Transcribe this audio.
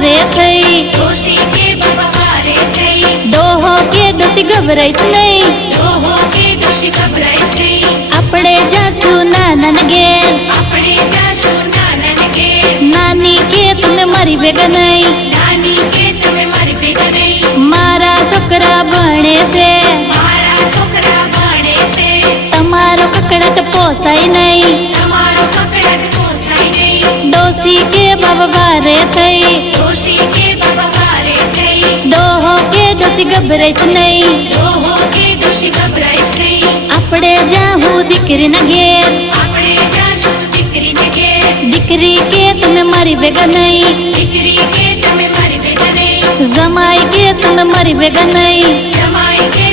वारे थई डोशी के बाबा वारे थई डोहो के डोसी घबराईस नहीं डोहो के डोशी घबराईस नहीं आपणे जासू नानन घेर આપણે જાશું નાનન ઘેર नानी के तमे मारी भेगा नहीं નાની કે તમે મારી ભેગા નહીં मारा छोकरा भणे से મારા છોકરા ભણે છે तमारो ककड़ाट पोसाय नहीं તમારો કકડાટ પોસાય નહીં डोसी के बाबा वारे थई ડોશી કે બાબા વારે થઈ डोहो के डोसी घबराईस नहीं ડોહો કે ડોશી ઘબરાઈસ નહીં आपणे जाहू दीकरी न घेर આપણે જાશું દીકરીને ઘેર दीकरी के तमे मारी भेगा नहीं દીકરી કે તમે મારી ભેગા નહીં जमाई के तमे मारी भेगा नहीं જમાઈ કે